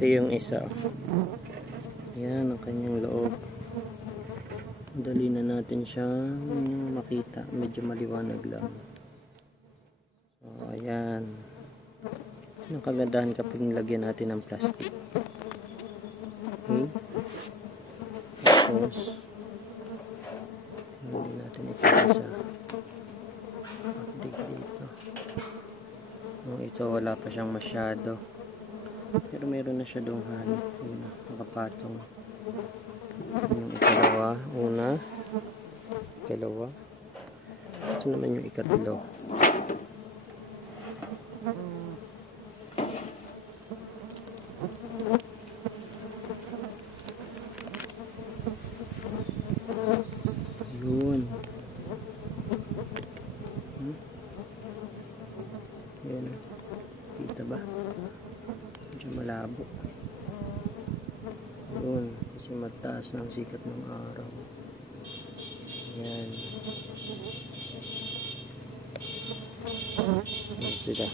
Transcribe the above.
Ito yung isa. Yan ang kanyang loob. Dali na natin siyang makita. Medyo maliwanag lang. So, ayan. Ang kagandahan kapag nilagyan natin ng plastic. Okay. Tapos, hindi natin ito isa. Update dito. Ito wala pa siyang masyado. Pero meron na siya doon hanip. Yun, nakapatong. Yung ikalawa. Una. Ikalawa. Ito naman yung ikatlo. Yun. Yan. Kita ba? Medyo malabo. Yun. Kasi mataas ng sikat ng araw. Yan. Yan sila.